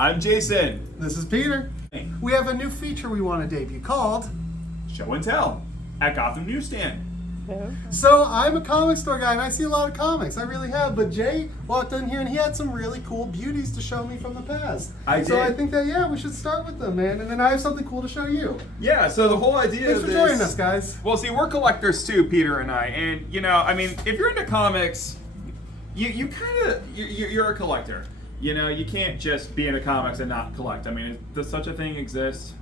I'm Jason. This is Peter. We have a new feature we want to debut called Show and Tell at Gotham Newsstand. So I'm a comic store guy and I see a lot of comics. I really have. But Jay walked in here and he had some really cool beauties to show me from the past. So I think that, we should start with them, man. And then I have something cool to show you. Yeah, so the whole idea Thanks of for this... joining us, guys. Well, see, we're collectors too, Peter and I. And, if you're into comics, you're a collector. You can't just be into comics and not collect. I mean, does such a thing exist?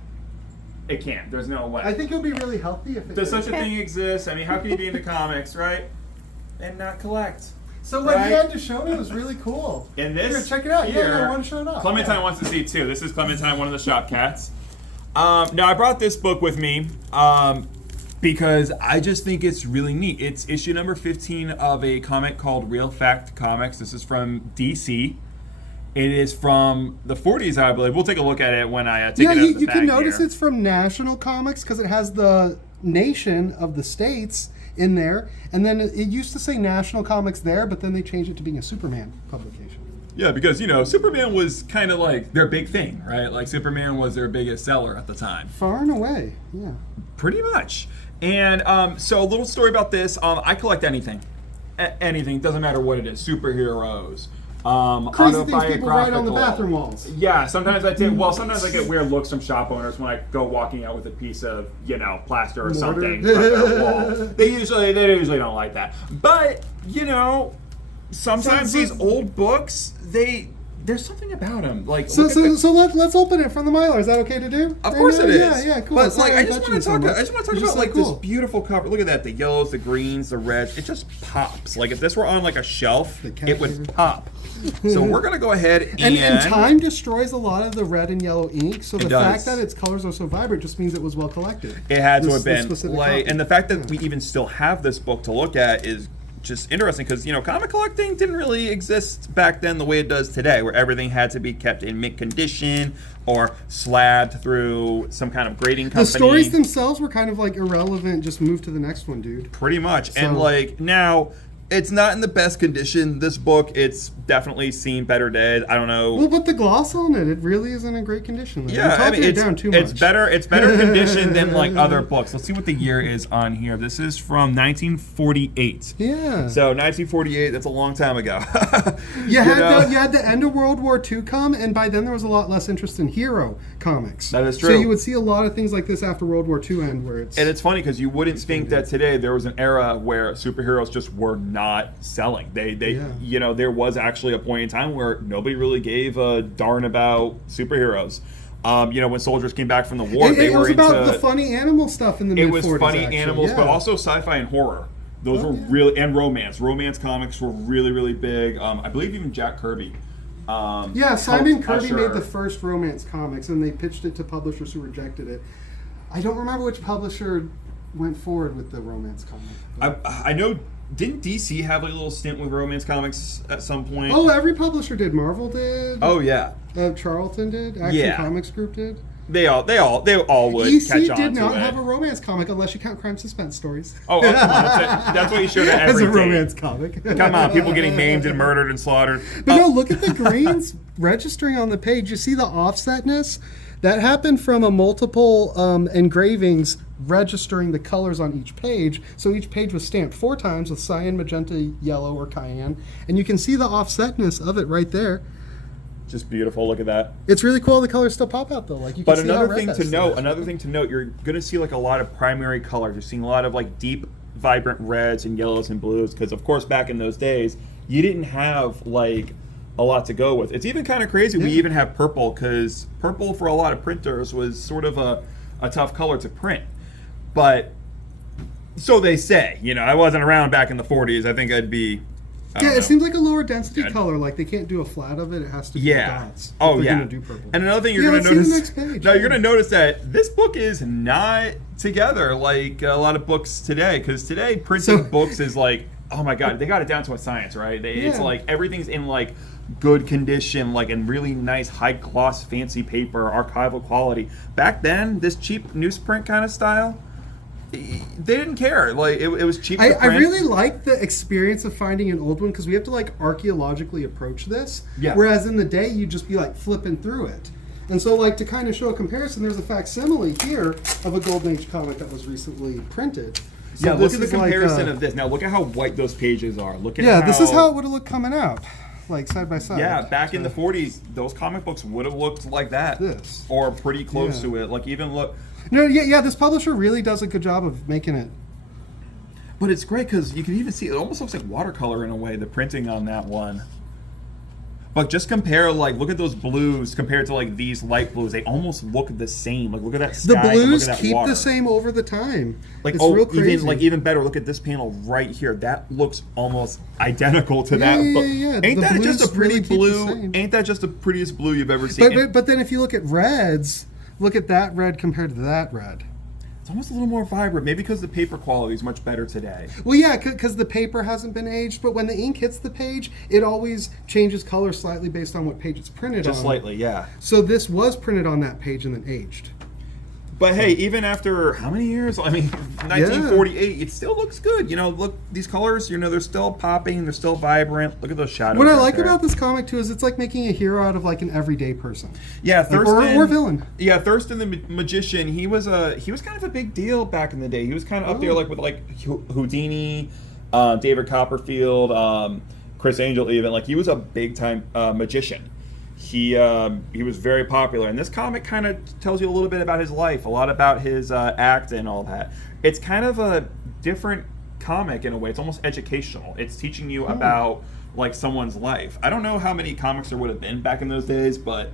It can't. There's no way. I think it would be really healthy if it Does such a thing exist? I mean, how can you be into comics, right? And not collect. So what you had to show me was really cool. And this here, check it out. Here, I want to show it off. Clementine wants to see it too. This is Clementine, one of the shop cats. Now, I brought this book with me because I just think it's really neat. It's issue number 15 of a comic called Real Fact Comics. This is from DC. It is from the 40s, I believe. We'll take a look at it when I take it out of the bag. You can notice here. it's from National Comics because it has the nation of the states in there. And then it used to say National Comics there, but then they changed it to being a Superman publication. Yeah, because, Superman was kind of like their big thing, right? Like, Superman was their biggest seller at the time. Far and away, yeah. Pretty much. And so a little story about this. I collect anything. Anything. Doesn't matter what it is. Superheroes. Crazy things people write on the bathroom walls. Yeah, sometimes I get weird looks from shop owners when I go walking out with a piece of, plaster or something from their wall. They usually don't like that. But, sometimes these old books, there's something about them. Like, so let's open it from the Mylar. Is that okay to do? Of course it is. Yeah, cool. But I just want to talk about like cool. this beautiful cover. Look at that, the yellows, the greens, the reds. It just pops. Like if this were on like a shelf, it would pop. So we're gonna go ahead and time destroys a lot of the red and yellow ink. So the fact that its colors are so vibrant just means it was well collected. It had to have been. And the fact that we even still have this book to look at is just interesting because comic collecting didn't really exist back then the way it does today, where everything had to be kept in mint condition or slabbed through some kind of grading company. The stories themselves were kind of like irrelevant. Just move to the next one, dude. Pretty much. So, and like now, it's not in the best condition. This book, it's definitely seen better days. I don't know. Well, but the gloss on it really isn't in great condition. Yeah, it's down too much. It's better condition than like other books. Let's see what the year is on here. This is from 1948. Yeah. So 1948, that's a long time ago. You had the end of World War II come, and by then there was a lot less interest in hero comics. That is true. So you would see a lot of things like this after World War II end, where it's... And it's funny because you wouldn't think that today there was an era where superheroes just were not selling. There was actually a point in time where nobody really gave a darn about superheroes. When soldiers came back from the war, it was about the funny animal stuff in the mid-40s. It was funny animals, but also sci-fi and horror. Those were really, and romance. Romance comics were really, really big. I believe even Jack Kirby. Simon Kirby made the first romance comics, and they pitched it to publishers who rejected it. I don't remember which publisher went forward with the romance comic. I know. Didn't DC have like a little stint with romance comics at some point? Oh, every publisher did. Marvel did. Oh yeah. Charlton did. Action Comics Group did. They all would DC catch on did to not it. have a romance comic unless you count crime suspense stories. Oh, come on. That's what you showed at every As a romance comic. Come on, people getting maimed and murdered and slaughtered. But no, look at the greens registering on the page. You see the offsetness? That happened from a multiple engravings registering the colors on each page. So each page was stamped 4 times with cyan, magenta, yellow, or cayenne. And you can see the offsetness of it right there. Just beautiful. Look at that. It's really cool. The colors still pop out though. Like you can but see another thing to note, you're going to see like a lot of primary colors. You're seeing a lot of like deep, vibrant reds and yellows and blues because of course back in those days you didn't have like a lot to go with. It's even kind of crazy. We even have purple because purple for a lot of printers was sort of a tough color to print. But so they say. I wasn't around back in the 40s. I think I'd be. It seems like a lower density color. Like they can't do a flat of it. It has to be dots. Oh yeah. Do purple. And another thing you're going to notice. See the next page. No, you're going to notice that this book is not together like a lot of books today. Because today printing books is like, oh my god, they got it down to a science, right? It's like everything's in like good condition, like in really nice high gloss fancy paper, archival quality. Back then, this cheap newsprint kind of style, They didn't care. Like it was cheap to print. I really like the experience of finding an old one because we have to like archaeologically approach this. Yeah. Whereas in the day you'd just be like flipping through it. And so like to kind of show a comparison, there's a facsimile here of a Golden Age comic that was recently printed. So yeah, look at the is like, comparison of this. Now look at how white those pages are. Look at this is how it would have looked coming out, like side by side. Yeah, back in the 40s, those comic books would have looked like that. This. Or pretty close to it. Like even look. No, yeah, this publisher really does a good job of making it. But it's great because you can even see it almost looks like watercolor in a way, the printing on that one. But just compare, like, look at those blues compared to, like, these light blues. They almost look the same. Like, look at that sky. The blues and look at that keep water. the same over the time. Like, it's real crazy. even better. Look at this panel right here. That looks almost identical to that. Yeah. Ain't The that just a blues pretty really keep the blue? same. Ain't that just the prettiest blue you've ever seen? But then if you look at reds, look at that red compared to that red. It's almost a little more vibrant. Maybe because the paper quality is much better today. Well, yeah, because the paper hasn't been aged, but when the ink hits the page, it always changes color slightly based on what page it's printed on. Just slightly, yeah. So this was printed on that page and then aged. But hey, even after how many years? I mean, 1948, it still looks good. You know, look, these colors, you know, they're still popping, they're still vibrant. Look at those shadows. What I right like there. about this comic, too, is it's like making a hero out of like an everyday person. Yeah, Thurston, or villain. Yeah, Thurston the Magician. He was kind of a big deal back in the day. He was kind of up there like with like Houdini, David Copperfield, Chris Angel. Even like he was a big time magician. He was very popular, and this comic kind of tells you a little bit about his life, a lot about his act and all that. It's kind of a different comic in a way. It's almost educational. It's teaching you about like someone's life. I don't know how many comics there would have been back in those days, but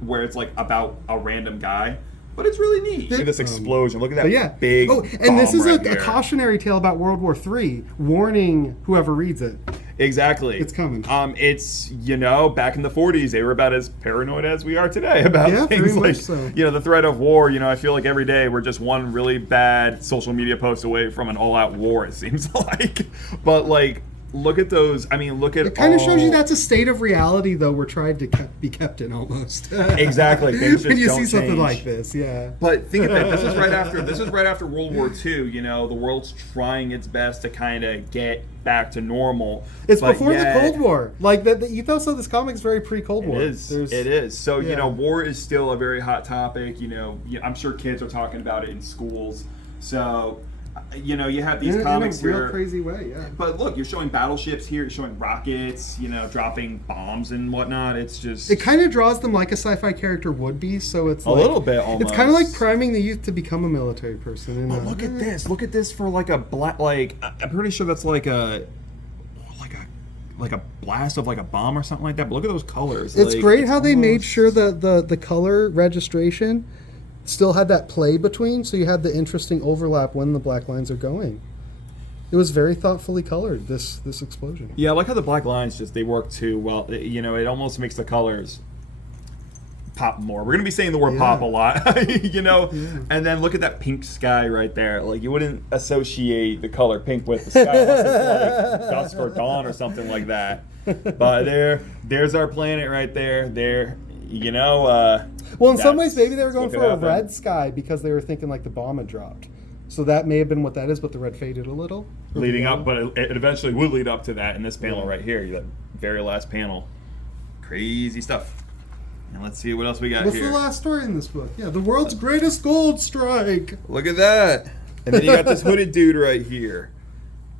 where it's like about a random guy. But it's really neat. Look at this explosion. Look at that big. Oh, and this is bomb a cautionary tale about World War III, warning whoever reads it. Exactly. It's coming. It's, you know, back in the 40s, they were about as paranoid as we are today about things very like, much so. you know, the threat of war. You know, I feel like every day we're just one really bad social media post away from an all-out war, it seems like. But, like, look at those. I mean, look at It kind of shows you that's a state of reality, though, we're trying to be kept in almost. Exactly. Things just when you don't see something change. like this, yeah. But think of it. This is right after World War II. You know, the world's trying its best to kind of get back to normal. It's but before yet, the Cold War. Like the ethos of this comic is very pre-Cold War. It is. So you Yeah. know, war is still a very hot topic. You know, I'm sure kids are talking about it in schools. So, you know, you have these comics in a real here. crazy way, yeah. But look, you're showing battleships here. You're showing rockets. You know, dropping bombs and whatnot. It's just It kind of draws them like a sci-fi character would be. So it's a like, little bit almost. It's kind of like priming the youth to become a military person. And, But look at this. Look at this for like a black. Like I'm pretty sure that's like a blast of like a bomb or something like that. But look at those colors. It's like, great it's how they made almost- sure that the color registration still had that play between, so you had the interesting overlap when the black lines are going. It was very thoughtfully colored, this explosion. Yeah, I like how the black lines they work too well. You know, it almost makes the colors pop more. We're gonna be saying the word pop a lot, you know. Yeah. And then look at that pink sky right there. Like you wouldn't associate the color pink with the sky unless it's like dusk or dawn or something like that. But there's our planet right there. There, you know. Well, in some ways, maybe they were going for a red sky because they were thinking like the bomb had dropped. So that may have been what that is, but the red faded a little. Leading up, but it eventually would lead up to that in this panel right here, that very last panel. Crazy stuff. And let's see what else we got What's here. What's the last story in this book? Yeah, the world's greatest gold strike. Look at that. And then you got this hooded dude right here.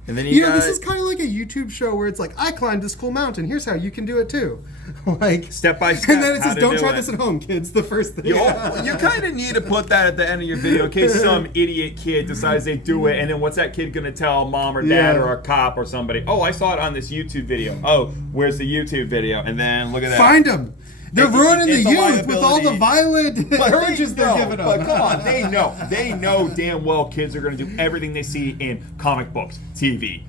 And then you got... this is kind of like a YouTube show where it's like, I climbed this cool mountain. Here's how you can do it too. Like step by step. And then it says, don't try this at home, kids. The first thing. You kind of need to put that at the end of your video in case some idiot kid decides they do it, and then what's that kid gonna tell mom or dad or a cop or somebody? Oh, I saw it on this YouTube video. Oh, where's the YouTube video? And then look at that. Find them. They're ruining the youth with all the violent images they're giving them. But come on, they know damn well kids are going to do everything they see in comic books, TV,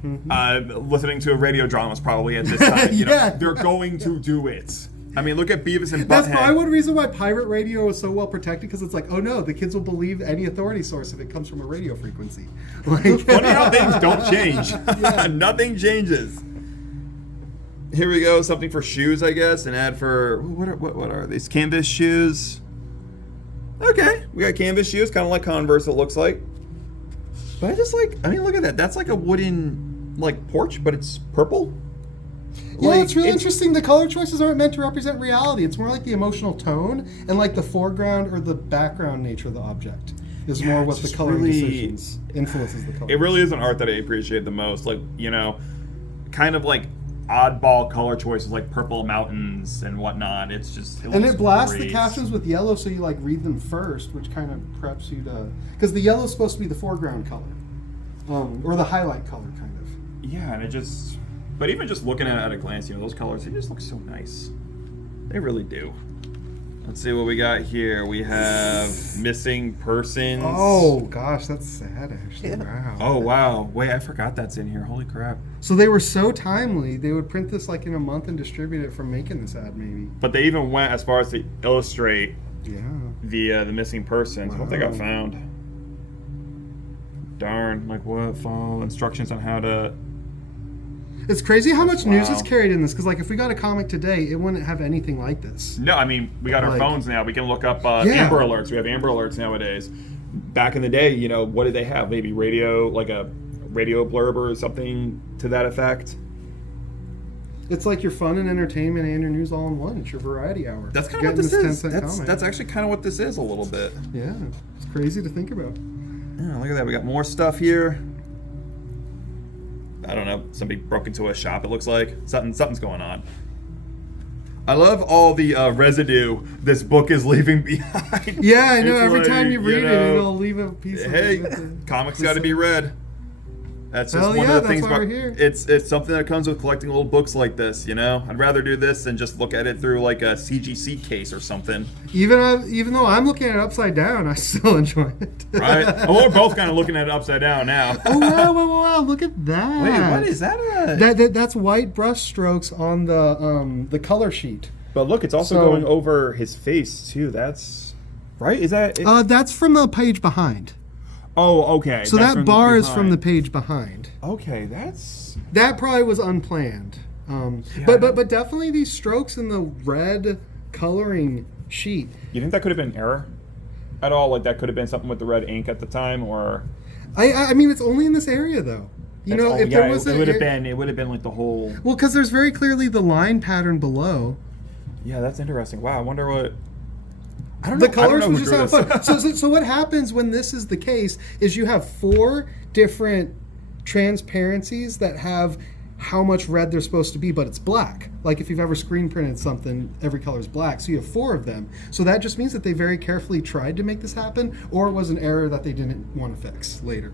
listening to a radio dramas probably at this time. You know, they're going to do it. I mean, look at Beavis and Butthead. That's probably one reason why pirate radio is so well protected, because it's like, oh no, the kids will believe any authority source if it comes from a radio frequency. Like, funny how things don't change. Nothing changes. Here we go, something for shoes, I guess. An ad for what are these? Canvas shoes. Okay, we got canvas shoes, kind of like Converse. It looks like. But I just like, I mean, look at that. That's like a wooden, like, porch, but it's purple. Yeah, Like, it's really interesting. The color choices aren't meant to represent reality. It's more like the emotional tone and like the foreground or the background nature of the object is more what the coloring decisions influences the color. It really is an art that I appreciate the most. Like, you know, kind of like oddball color choices like purple mountains and whatnot. It's just and it blasts the captions with yellow, so you like read them first, which kind of preps you to, because the yellow is supposed to be the foreground color, or the highlight color, kind of. Yeah, and it just, but even just looking at it at a glance, you know, those colors, they just look so nice. They really do. Let's see what we got here. We have missing persons. Oh gosh, that's sad actually. Wow. Oh wow. Wait, I forgot that's in here. Holy crap. So they were so timely. They would print this like in a month and distribute it from making this ad, maybe. But they even went as far as to illustrate the missing persons. I don't think I found. Darn. Like what? Follow instructions on how to. It's crazy how much news is carried in this, because like if we got a comic today, it wouldn't have anything like this. No, I mean, we got our phones now. We can look up Amber Alerts. We have Amber Alerts nowadays. Back in the day, you know, what did they have? Maybe radio, like a radio blurb or something to that effect? It's like your fun and entertainment and your news all in one. It's your variety hour. That's kind of what this is. That's actually kind of what this is a little bit. Yeah, it's crazy to think about. Yeah, look at that. We got more stuff here. I don't know, somebody broke into a shop, it looks like. Something's going on. I love all the residue this book is leaving behind. Yeah, I know. Every time you read it, it'll leave a piece of it. Hey, comics got to be read. That's just one of the things about it's something that comes with collecting little books like this, you know? I'd rather do this than just look at it through like a CGC case or something. Even though I'm looking at it upside down, I still enjoy it. Right? Well, we're both kind of looking at it upside down now. Oh wow, look at that. Wait, what is that? That's white brush strokes on the color sheet. But look, it's also going over his face too. That's right? Is that that's from the page behind. Oh, okay. So that bar is from the page behind. Okay, that probably was unplanned. But definitely these strokes in the red coloring sheet. You think that could have been error at all? Like that could have been something with the red ink at the time, or? I mean, it's only in this area though. If there was it would have been like the whole. Well, because there's very clearly the line pattern below. Yeah, that's interesting. Wow, I wonder what. I don't know. The colors was just having fun. So what happens when this is the case is you have 4 different transparencies that have how much red they're supposed to be, but it's black. Like if you've ever screen printed something, every color is black. So you have 4 of them. So that just means that they very carefully tried to make this happen, or it was an error that they didn't want to fix later.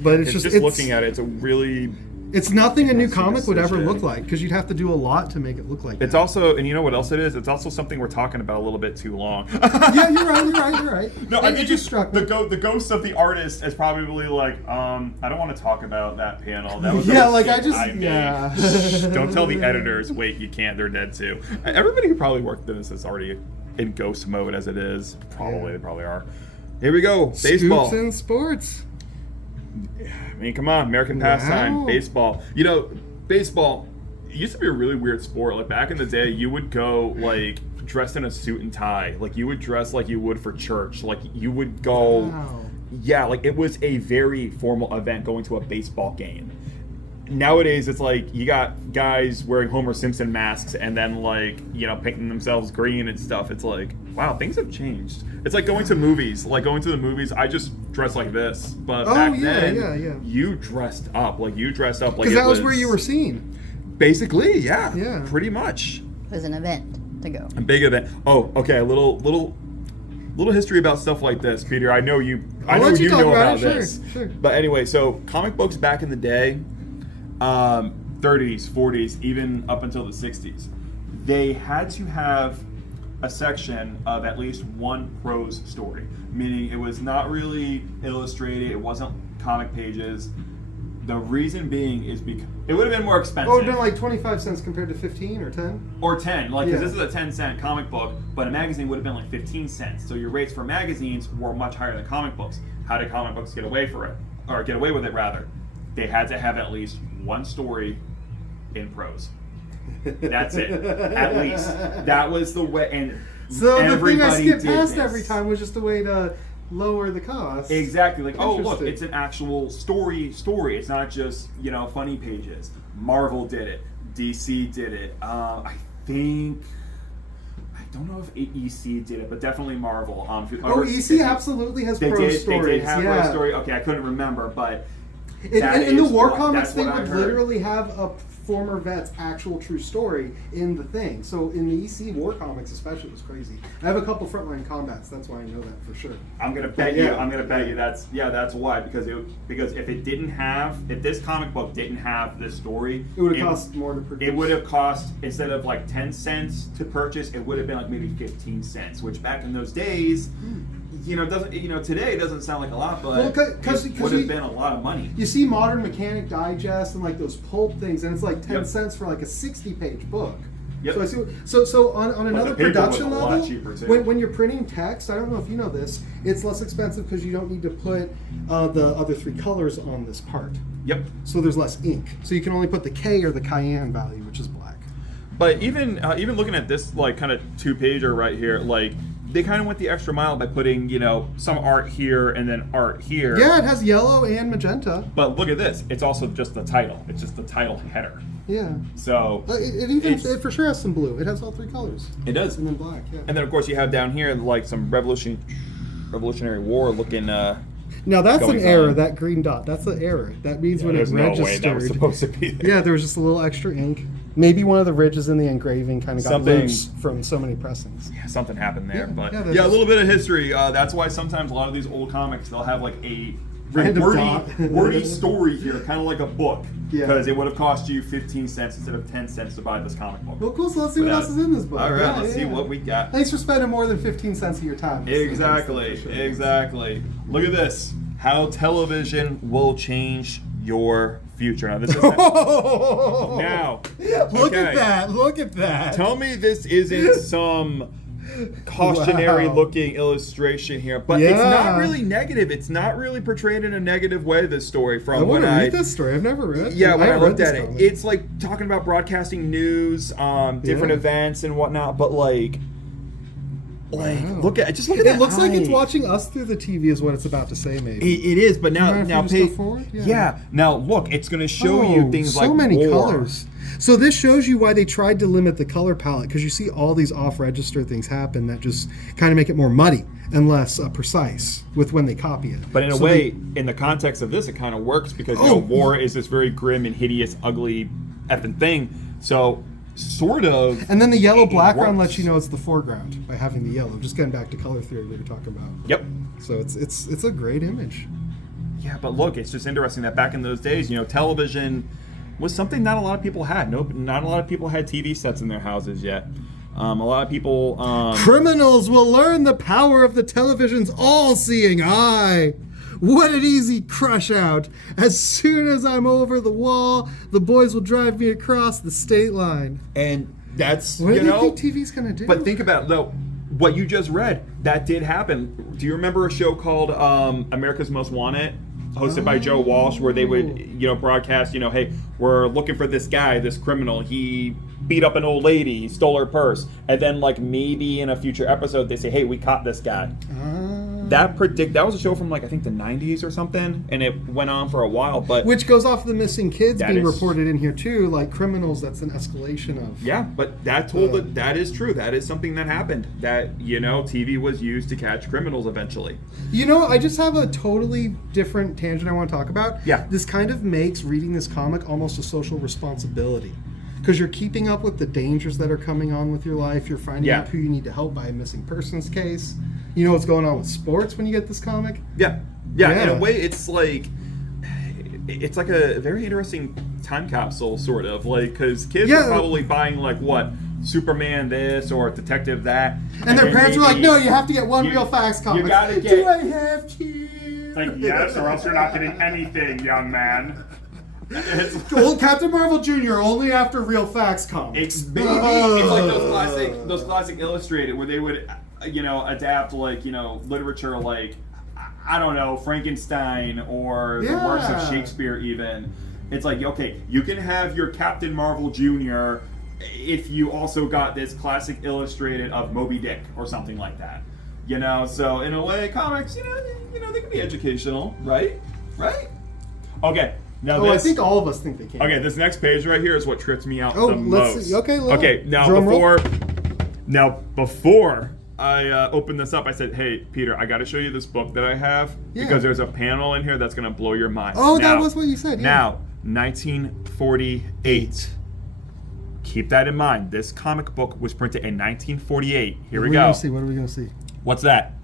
But it's just looking at it, it's a really. It's nothing a new comic would ever look like, because you'd have to do a lot to make it look like that. It's also, and you know what else it is? It's also something we're talking about a little bit too long. Yeah, you're right. No, I mean, just struck the ghost of the artist is probably like, I don't want to talk about that panel. That was Don't tell the editors. Wait, you can't. They're dead too. Everybody who probably worked in this is already in ghost mode as it is. They probably are. Here we go. Baseball. Scoops and sports. I mean, come on, American pastime, baseball. You know, baseball used to be a really weird sport. Like back in the day, you would go like dressed in a suit and tie. Like you would dress like you would for church. Like you would go. Wow. Yeah, like it was a very formal event going to a baseball game. Nowadays, it's like you got guys wearing Homer Simpson masks and then like, you know, painting themselves green and stuff. It's like, wow, things have changed. It's like going to movies. Like going to the movies, I just dress like this. But back then, you dressed up. Like you dressed up like it was... Because that was where you were seen. Basically, yeah. Pretty much. It was an event to go. A big event. Oh, okay. A little history about stuff like this, Peter. I know you know about this. Sure. But anyway, so comic books back in the day, 30s, 40s, even up until the 60s, they had to have a section of at least one prose story, meaning it was not really illustrated, it wasn't comic pages. The reason being is because it would have been more expensive. Oh, it would have been like 25 cents compared to 15 or 10? Or 10, like, because this is a 10-cent comic book, but a magazine would have been like 15 cents. So your rates for magazines were much higher than comic books. How did comic books get away with it rather? They had to have at least one story in prose. That's it. At least. That was the way, and so the thing I skipped past this every time was just a way to lower the cost. Exactly. Like, oh, look, Interesting. it's an actual story. It's not just, funny pages. Marvel did it. DC did it. I don't know if EC did it, but definitely Marvel. EC absolutely has prose stories. They did have prose story. Okay, I couldn't remember, but in the war comics, that's they what I would heard. literally have a former vet's actual true story in the thing. So in the EC war comics, especially, it was crazy. I have a couple frontline combats. That's why I know that for sure. I'm gonna bet you. That's why because if this comic book didn't have this story, It would have cost more to produce. It would have cost, instead of like 10 cents to purchase, it would have been like maybe 15 cents, which back in those days, today doesn't sound like a lot, but it would have been a lot of money. You see Modern Mechanic Digest and like those pulp things, and it's like 10 cents for like a 60-page book. Yep. So I see. So on another the paper production was a lot level, cheaper, too. when you're printing text, I don't know if you know this, it's less expensive because you don't need to put the other 3 colors on this part. Yep. So there's less ink. So you can only put the K or the cayenne value, which is black. But even looking at this like kind of 2-pager right here, like they kind of went the extra mile by putting some art here and then art here. Yeah, it has yellow and magenta. But look at this; it's also just the title. It's just the title header. Yeah. So It for sure has some blue. It has all 3 colors. it does. And then black. Yeah. And then of course you have down here like some Revolutionary War looking. Now that's an goings error. on. That green dot. That's an error. That means when it There's no registered. way that was supposed to be there. Yeah, there was just a little extra ink. Maybe one of the ridges in the engraving kind of got Something- loose from so many pressings. Yeah, something happened there, Yeah, but yeah, yeah, there's a just- little bit of history. That's why sometimes a lot of these old comics they'll have like a Random dot. wordy story here, kind of like a book, Yeah. because it would have cost you 15 cents instead of 10 cents to buy this comic book. Well, cool. So let's see what else is in this book. All right, Yeah, let's yeah, see yeah. what we got. Thanks for spending more than 15 cents of your time. Exactly, exactly. Look at this. How television will change your future. Now this is now. Look okay. at that. Look at that. Tell me this isn't some cautionary looking illustration here, but it's not Yeah. really negative. It's not really portrayed in a negative way, this story, I from want when to I read this story. I've never read it. yeah, when I haven't looked read at this it, comic. it's like talking about broadcasting news, different Yeah. events and whatnot, but like Wow. look at It that looks like it's eye. watching us through the TV is what it's about to say, maybe. It is, but now mind if now you just pay go forward? Yeah. yeah. Now look, it's going to show you things so like many war. colors. So this shows you why they tried to limit the color palette, because you see all these off-register things happen that just kind of make it more muddy and less precise with when they copy it. But in a So way, in the context of this, it kind of works because war is this very grim and hideous, ugly effing thing. So sort of. and then the yellow it background works. lets you know it's the foreground by having the yellow. Just getting back to color theory we were talking about. Yep. So it's a great image. Yeah, but look, it's just interesting that back in those days, television was something not a lot of people had. Not a lot of people had TV sets in their houses yet. A lot of people. Criminals will learn the power of the television's all-seeing eye. What an easy crush out. As soon as I'm over the wall, the boys will drive me across the state line. And that's, What do you think TV's going to do? But think about it, though. What you just read, that did happen. Do you remember a show called America's Most Wanted, hosted by Joe Walsh, where they would, broadcast, hey, we're looking for this guy, this criminal. He beat up an old lady, he stole her purse, and then maybe in a future episode they say, hey, we caught this guy. That was a show from I think the 90s or something, and it went on for a while. But which goes off the missing kids That being is- reported in here too, like criminals. That's an escalation of. yeah, but that is true. That is something that happened. That TV was used to catch criminals eventually. I just have a totally different tangent I want to talk about. Yeah. This kind of makes reading this comic almost a social responsibility. Because you're keeping up with the dangers that are coming on with your life. You're finding Yeah. out who you need to help by a missing persons case. You know what's going on with sports when you get this comic? Yeah. Yeah. In a way, it's like a very interesting time capsule, sort of, because kids Yeah. are probably buying what Superman this or Detective that, And their then parents were like, maybe no, you have to get one you- real facts you comic. gotta Do get- I have to? like, yes, or else you're not getting anything, young man. Old Captain Marvel Jr. only after real facts comics. It's like those classic illustrated where they would adapt literature I don't know, Frankenstein or the works of Yeah. Shakespeare even. It's like, okay, you can have your Captain Marvel Jr. if you also got this classic illustrated of Moby Dick or something like that. You know, so in a way, comics, they can be educational, right? Right? Okay. Now I this. think all of us think they can. Okay, this next page right here is what trips me out Oh, the let's most. see. Okay, now drum roll. before I open this up, I said, "Hey, Peter, I got to show you this book that I have Yeah. because there's a panel in here that's going to blow your mind." Oh, that Now- was what you said. Yeah. Now, 1948. Keep that in mind. This comic book was printed in 1948. Here we What go. are we gonna see? What are we gonna see? What's that?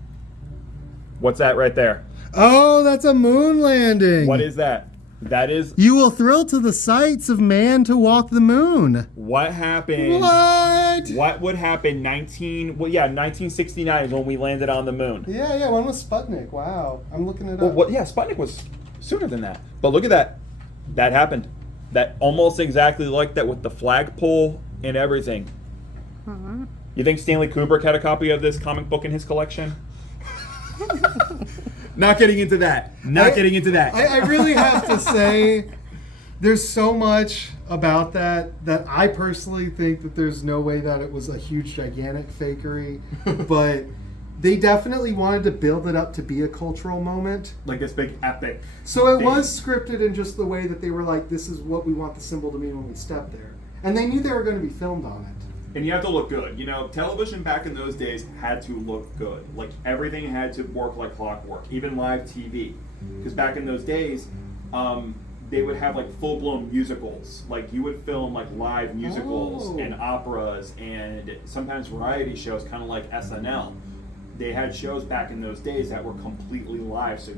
What's that right there? Oh, that's a moon landing. What is that? That is You will thrill to the sights of man to walk the moon. what happened. What? What would happen 1969 is when we landed on the moon. Yeah. When was Sputnik? Wow, I'm looking it Well, up. Sputnik was sooner than that. But look at that. That happened. That almost exactly like that with the flagpole and everything. You think Stanley Kubrick had a copy of this comic book in his collection? Not getting into that. Getting into that. I really have to say, there's so much about that I personally think that there's no way that it was a huge, gigantic fakery. But they definitely wanted to build it up to be a cultural moment. Like this big epic. So it thing. was scripted in just the way that they were like, this is what we want the symbol to mean when we step there. And they knew they were going to be filmed on it. And you have to look good. Television back in those days had to look good. Like everything had to work like clockwork, even live TV. Because back in those days, they would have like full-blown musicals. Like you would film like live musicals and operas and sometimes variety shows, kind of like SNL. They had shows back in those days that were completely live, so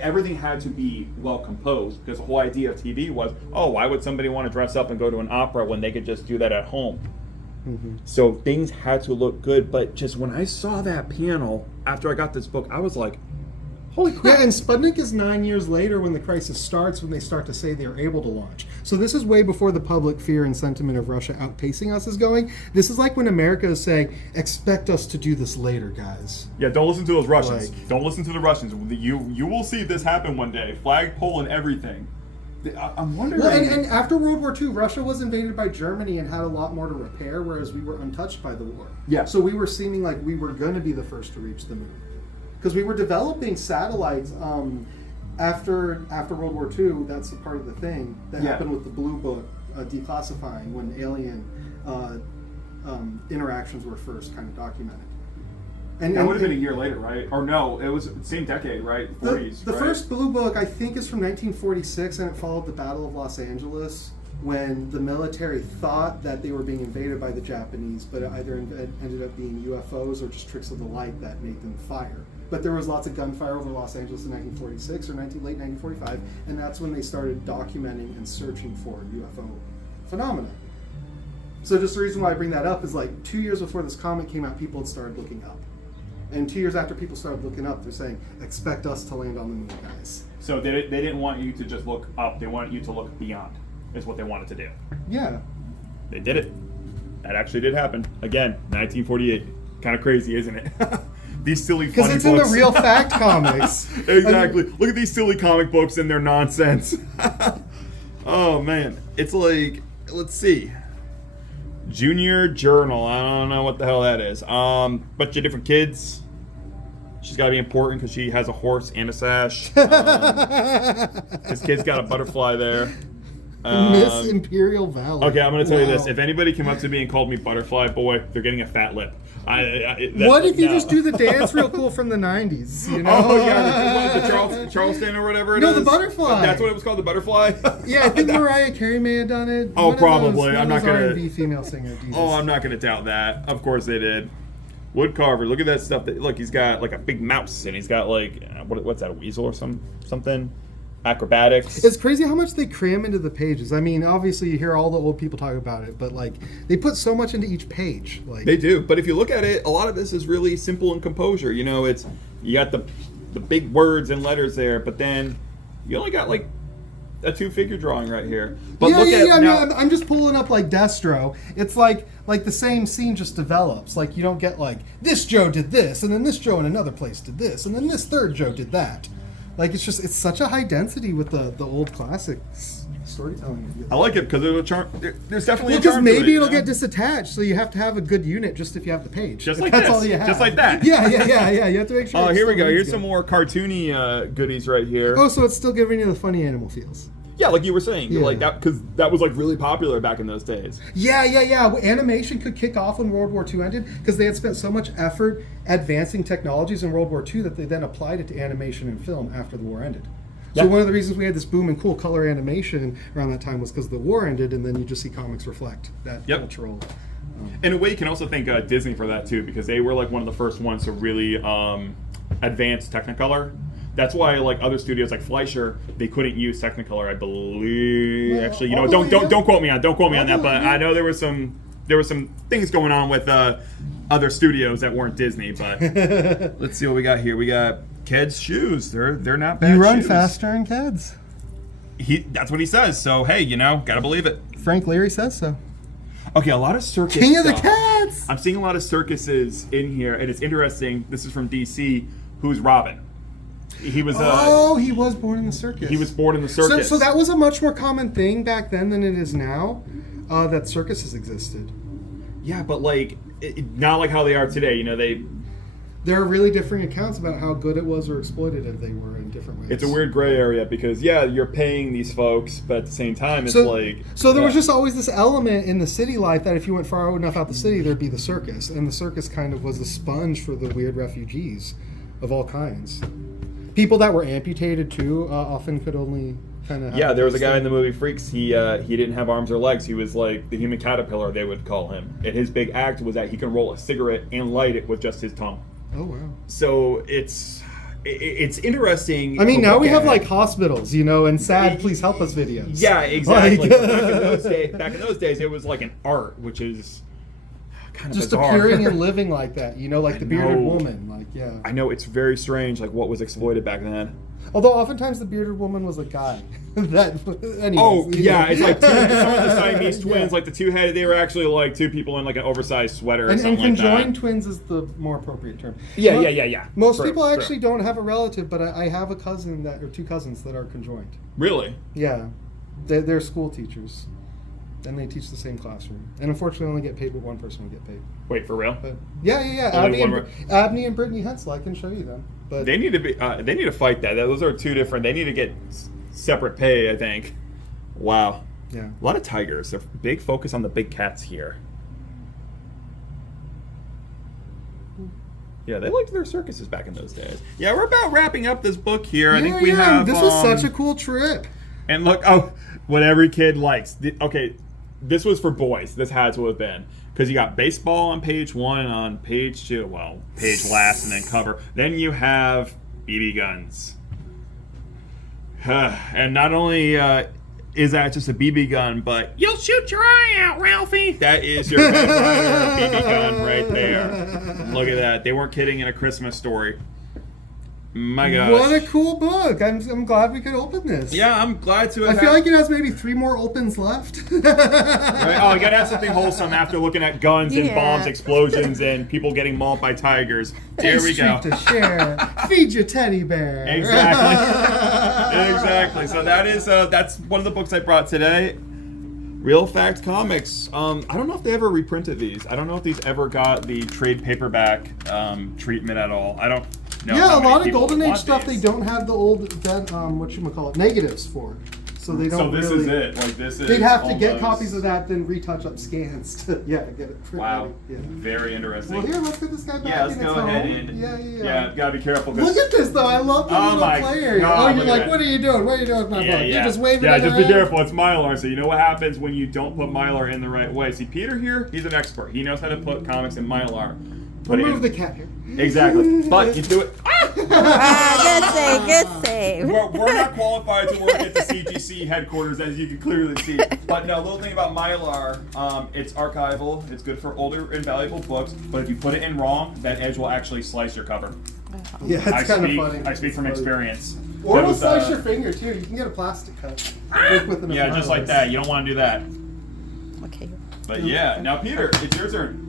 everything had to be well composed, because the whole idea of TV was, why would somebody want to dress up and go to an opera when they could just do that at home? Mm-hmm. So things had to look good, but just when I saw that panel after I got this book, I was like, holy crap. Yeah, and Sputnik is 9 years later when the crisis starts, when they start to say they're able to launch. So this is way before the public fear and sentiment of Russia outpacing us is going. This is like when America is saying, expect us to do this later, guys. Yeah, don't listen to those Russians. Like- Don't listen to the Russians. You will see this happen one day. Flagpole and everything. I'm wondering... Well, and after World War II, Russia was invaded by Germany and had a lot more to repair, whereas we were untouched by the war. Yeah. So we were seeming like we were going to be the first to reach the moon. Because we were developing satellites after World War II. That's a part of the thing that happened with the Blue Book declassifying when alien interactions were first kind of documented. And that would have been a year later, right? Or no, it was the same decade, right? 40s, The right? first Blue Book, I think, is from 1946, and it followed the Battle of Los Angeles, when the military thought that they were being invaded by the Japanese, but it either ended up being UFOs or just tricks of the light that made them fire. But there was lots of gunfire over Los Angeles in 1946 or late 1945, and that's when they started documenting and searching for UFO phenomena. So just the reason why I bring that up is like 2 years before this comic came out, people had started looking up. And 2 years after people started looking up, they're saying, expect us to land on the moon, guys. So they didn't want you to just look up. They wanted you to look beyond, is what they wanted to do. Yeah. They did it. That actually did happen. Again, 1948. Kind of crazy, isn't it? These silly Because funny it's in the books. real fact comics. Exactly. Look at these silly comic books and their nonsense. Oh, man. It's like, let's see. Junior Journal. I don't know what the hell that is. Bunch of different kids. She's got to be important because she has a horse and a sash. This kid's got a butterfly there. Miss Imperial Valley. Okay, I'm going to tell you this. Wow. If anybody came up to me and called me Butterfly Boy, they're getting a fat lip. What if you just do the dance real cool from the 90s? You know? Oh, yeah, the Charleston or whatever it is. No, the Butterfly. That's what it was called, the Butterfly? Yeah, I think Mariah Carey may have done it. Oh, One of probably. those- I'm one not of those gonna- R&B female singer. Jesus. Oh, I'm not going to doubt that. Of course they did. Woodcarver, look at that stuff. Look, he's got like a big mouse, and he's got like, what's that, a weasel or something? Acrobatics. It's crazy how much they cram into the pages. I mean, obviously you hear all the old people talk about it, but like they put so much into each page. Like They do, but if you look at it, a lot of this is really simple in composure. You know, it's you got the big words and letters there, but then you only got like a 2-figure drawing right here. But look at I now. mean, I'm just pulling up like Destro. It's like the same scene just develops. Like you don't get like this Joe did this, and then this Joe in another place did this, and then this third Joe did that. Like it's such a high density with the old classics storytelling. I like it because there's definitely a Because charm maybe to it, it'll you know? get disattached, so you have to have a good unit just if you have the page. Just If like that's this. all you have. Just like that. Yeah. You have to make sure. Oh, it here we still go. reads Here's good. some more cartoony goodies right here. Oh, so it's still giving you the funny animal feels. Yeah, like you were saying, Yeah. like that because that was like really popular back in those days. Yeah. Animation could kick off when World War II ended because they had spent so much effort advancing technologies in World War II that they then applied it to animation and film after the war ended. So Yeah. one of the reasons we had this boom in cool color animation around that time was because the war ended, and then you just see comics reflect that cultural. In a way, you can also thank Disney for that too, because they were like one of the first ones to really advance Technicolor. That's why, like other studios like Fleischer, they couldn't use Technicolor, I believe. Well, Actually, all the don't way up- quote me on that. the But way I know there were some things going on with other studios that weren't Disney. But let's see what we got here. We got Ked's shoes. They're not bad. You run shoes. faster in Keds. That's what he says. So hey, gotta believe it. Frank Leary says so. Okay, a lot of circus. King of the stuff. Cats. I'm seeing a lot of circuses in here, and it's interesting. This is from DC. Who's Robin? He was. He was born in the circus. He was born in the circus. So that was a much more common thing back then than it is now. That circuses existed. Yeah, but like, not like how they are today. There are really differing accounts about how good it was or exploitative they were in different ways. It's a weird gray area because you're paying these folks, but at the same time, it's So there was just always this element in the city life that if you went far enough out the city, there'd be the circus, and the circus kind of was a sponge for the weird refugees of all kinds. People that were amputated too often could only kind of. Yeah, there was a guy in the movie Freaks. He didn't have arms or legs. He was like the human caterpillar, they would call him. And his big act was that he can roll a cigarette and light it with just his tongue. Oh wow. So it's interesting. I mean, to now look we have at. like hospitals, and sad please help us videos. Yeah, exactly. Like- But back in those days, it was like an art, which is kind of Just bizarre. appearing and living like that, like the bearded know. woman, like yeah. I know it's very strange, like what was exploited back then. Although oftentimes the bearded woman was a guy. Anyways, Oh yeah, it's like some of the Siamese Yeah. twins, like the two-headed. They were actually like two people in like an oversized sweater or And something conjoined like that. twins is the more appropriate term. Yeah, Mo- yeah. Most True, people true. actually don't have a relative, but I have a cousin or two cousins that are conjoined. Really? Yeah, they're school teachers, and they teach the same classroom. And unfortunately, only get paid what one person would get paid. Wait, for real? But yeah. Only Abney and Brittany Hensel, I can show you them. But They need to be. They need to fight that. Those are two different. They need to get separate pay, I think. Wow. yeah. A lot of tigers. A big focus on the big cats here. Yeah, they liked their circuses back in those days. Yeah, we're about wrapping up this book here. I think we have. This was such a cool trip. And look, what every kid likes. Okay, this was for boys. This had to have been. Because you got baseball on page 1 and on page 2. Well, page last and then cover. Then you have BB guns. And not only is that just a BB gun, but you'll shoot your eye out, Ralphie. That is your Red Ryder BB gun right there. Look at that. They weren't kidding in A Christmas Story. My gosh. What a cool book. I'm glad we could open this. Yeah, I'm glad to I have feel like it has maybe 3 more opens left. Right? Oh, you gotta have something wholesome after looking at guns and Yeah. bombs, explosions, and people getting mauled by tigers. Here we go. Pastry to share. Feed your teddy bear. Exactly. Exactly. So that's one of the books I brought today. Real Fact Comics. I don't know if they ever reprinted these. I don't know if these ever got the trade paperback treatment at all. I don't know. Yeah, how a many lot of people Golden Age want stuff these. they don't have the old negatives for. So they don't So this really, is it. Like this is. They'd have to get almost- copies of that, then retouch up scans to get it printed. Wow. Yeah. Very interesting. Well, here, let's get this guy back Yeah, let's in go its ahead home. and Yeah. gotta be careful. 'Cause- Look at this though. I love the Oh little my player. God, Oh, you're look at like, that. what are you doing? What are you doing with my book? You're just waving Yeah, it just be around. careful. It's Mylar, so you know what happens when you don't put Mylar in the right way. See, Peter here, he's an expert. He knows how to put comics in Mylar. Put it Remove in- the cat here. Exactly. But you do it. Ah, good save. We're not qualified to work at the CGC headquarters, as you can clearly see. But no, little thing about Mylar, it's archival. It's good for older and valuable books. But if you put it in wrong, that edge will actually slice your cover. Yeah, I it's kind of speak. funny. I speak from experience. Or That it'll was, slice your finger too. You can get a plastic cut. With an Yeah, just like that. You don't want to do that. Okay. But yeah, now Peter, it's your turn.